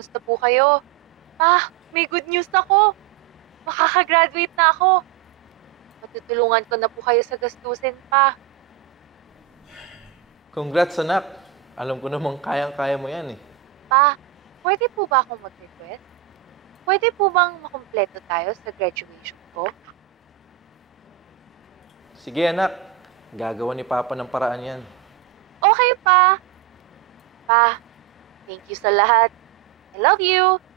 Kumusta po kayo? Pa, may good news ako. Makakagraduate na ako. Matutulungan ko na po kayo sa gastusin, pa. Congrats, anak. Alam ko namang kayang-kaya mo yan eh. Pa, pwede po ba akong mag-request? Pwede po bang makumpleto tayo sa graduation ko? Sige, anak. Gagawa ni Papa ng paraan yan. Okay, pa. Pa, thank you sa lahat. I love you.